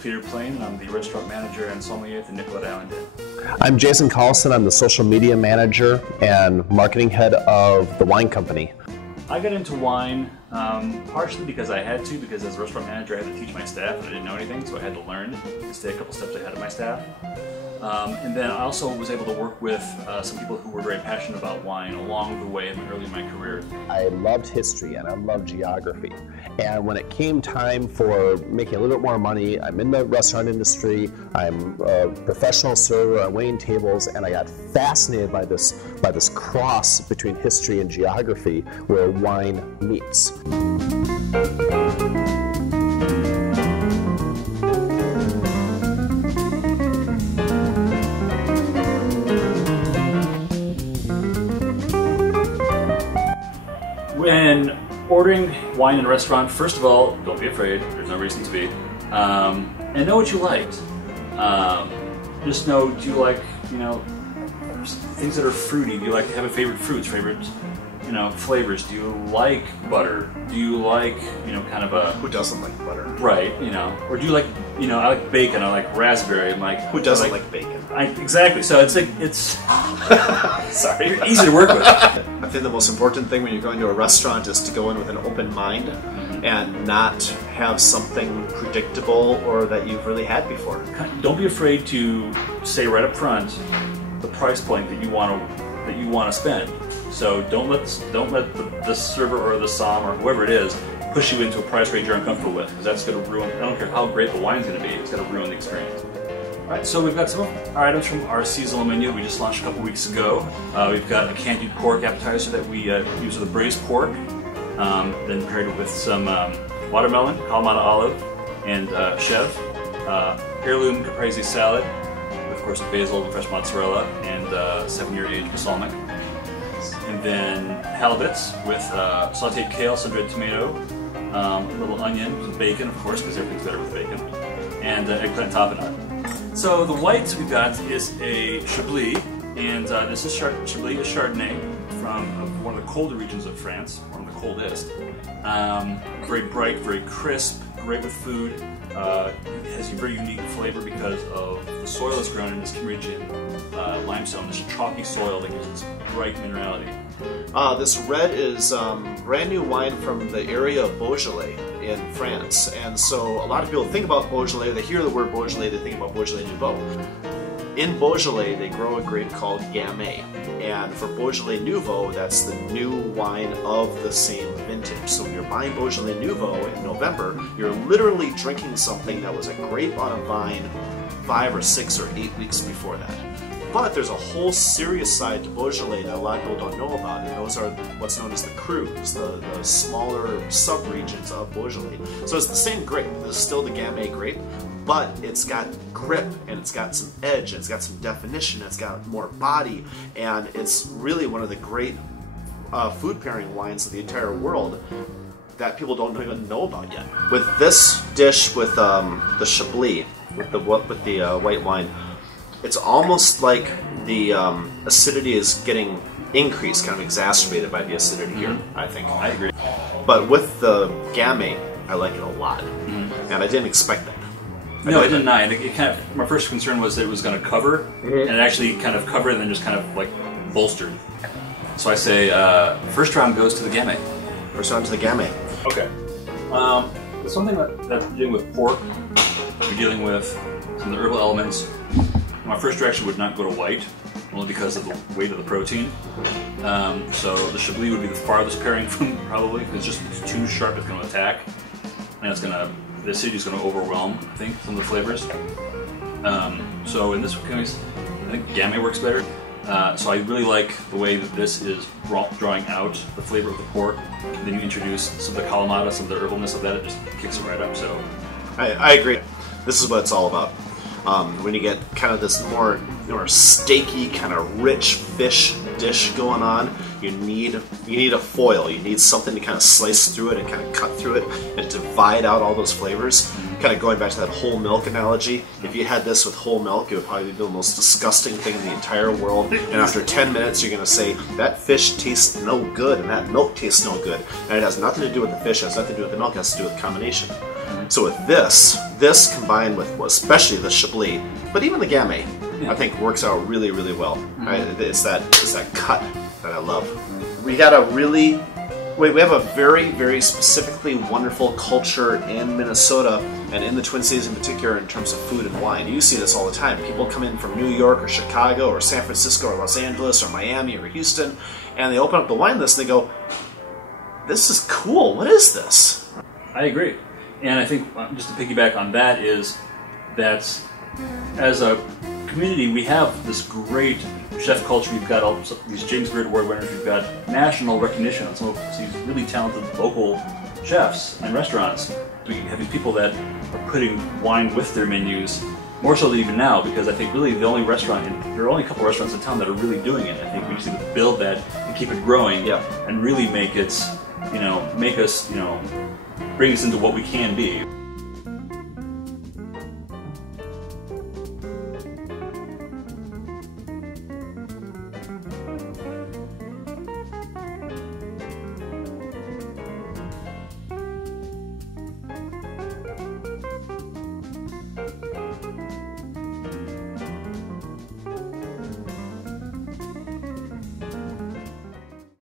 Peter Plain, and I'm the restaurant manager and sommelier at the Nicollet Island Inn. I'm Jason Carlson. I'm the social media manager and marketing head of the wine company. I got into wine partially because I had to, because as a restaurant manager I had to teach my staff and I didn't know anything, so I had to learn to stay a couple steps ahead of my staff. And then I also was able to work with some people who were very passionate about wine along the way early in my career. I loved history and I loved geography. And when it came time for making a little bit more money, I'm in the restaurant industry, I'm a professional server, I'm waiting tables, and I got fascinated by this cross between history and geography where wine meets. When ordering wine in a restaurant, first of all, don't be afraid, there's no reason to be, and know what you liked. Just know, do you like, things that are fruity? Do you like to have a favorite fruits, favorite, flavors? Do you like butter? Do you like, kind of a... Who doesn't like butter? Right, or do you like, I like bacon, I like raspberry, I'm like... Who doesn't like bacon? Exactly, so it's like, it's... Sorry, you're easy to work with. I think the most important thing when you're going to a restaurant is to go in with an open mind and not have something predictable or that you've really had before. Don't be afraid to say right up front the price point that you want to spend. So don't let the server or the som or whoever it is push you into a price range you're uncomfortable with, because that's going to ruin. I don't care how great the wine's going to be; it's going to ruin the experience. All right, so we've got some of our items from our seasonal menu we just launched a couple weeks ago. We've got a candied pork appetizer that we use with a braised pork, then paired with some watermelon, Kalamata olive, and chev, heirloom caprese salad, with, of course, basil and fresh mozzarella, and 7-year aged balsamic. And then halibuts with sauteed kale, sun-dried tomato, a little onion, some bacon, of course, because everything's better with bacon, and eggplant tapenade. So the whites we've got is a Chablis, and this is Chablis is Chardonnay from one of the colder regions of France, one of the coldest. Very bright, very crisp, great with food. It has a very unique flavor because of the soil it's grown in, this Cambrian limestone, this chalky soil that gives its bright minerality. This red is brand new wine from the area of Beaujolais in France, and so a lot of people think about Beaujolais, they hear the word Beaujolais, they think about Beaujolais Nouveau. In Beaujolais, they grow a grape called Gamay, and for Beaujolais Nouveau, that's the new wine of the same vintage. So when you're buying Beaujolais Nouveau in November, you're literally drinking something that was a grape on a vine 5 or 6 or 8 weeks before that. But there's a whole serious side to Beaujolais that a lot of people don't know about, and those are what's known as the crus, the smaller sub-regions of Beaujolais. So it's the same grape, this is still the Gamay grape, but it's got grip, and it's got some edge, and it's got some definition, it's got more body, and it's really one of the great food pairing wines of the entire world that people don't even know about yet. With this dish, with the Chablis, with the white wine, it's almost like the acidity is getting increased, kind of exacerbated by the acidity here, I think. I agree. But with the Gamay, I like it a lot, and I didn't expect that. No, I didn't. It kind of, my first concern was that it was going to cover, and it actually kind of covered and then just kind of like bolstered. So I say, first round goes to the Gamay. First round to the Gamay. Okay. Something that's dealing with pork, you're dealing with some of the herbal elements. My first direction would not go to white, only because of the weight of the protein. So the Chablis would be the farthest pairing from probably, because it's too sharp, it's going to attack, and the acidity is going to overwhelm, I think, some of the flavors. So in this case, I think Gamay works better. So I really like the way that this is drawing out the flavor of the pork. And then you introduce some of the Kalamata, some of the herbalness of that, it just kicks it right up. So I agree. This is what it's all about. When you get kind of this more steaky, kind of rich fish dish going on, you need a foil. You need something to kind of slice through it and kind of cut through it and divide out all those flavors. kind of going back to that whole milk analogy, if you had this with whole milk, it would probably be the most disgusting thing in the entire world. And after 10 minutes, you're going to say, that fish tastes no good, and that milk tastes no good. And it has nothing to do with the fish, it has nothing to do with the milk, it has to do with the combination. So with this combined with, well, especially the Chablis, but even the Gamay, I think works out really, really well. It's that cut that I love. We have a very, very specifically wonderful culture in Minnesota and in the Twin Cities in particular in terms of food and wine. You see this all the time. People come in from New York or Chicago or San Francisco or Los Angeles or Miami or Houston, and they open up the wine list and they go, this is cool, what is this? I agree. And I think, just to piggyback on that, is that as a community, we have this great chef culture. We've got all these James Beard Award winners. We've got national recognition on some of these really talented local chefs and restaurants. We have these people that are putting wine with their menus, more so than even now, because I think really there are only a couple restaurants in town that are really doing it. I think we just need to build that and keep it growing, and really make it, make us, bring us into what we can be.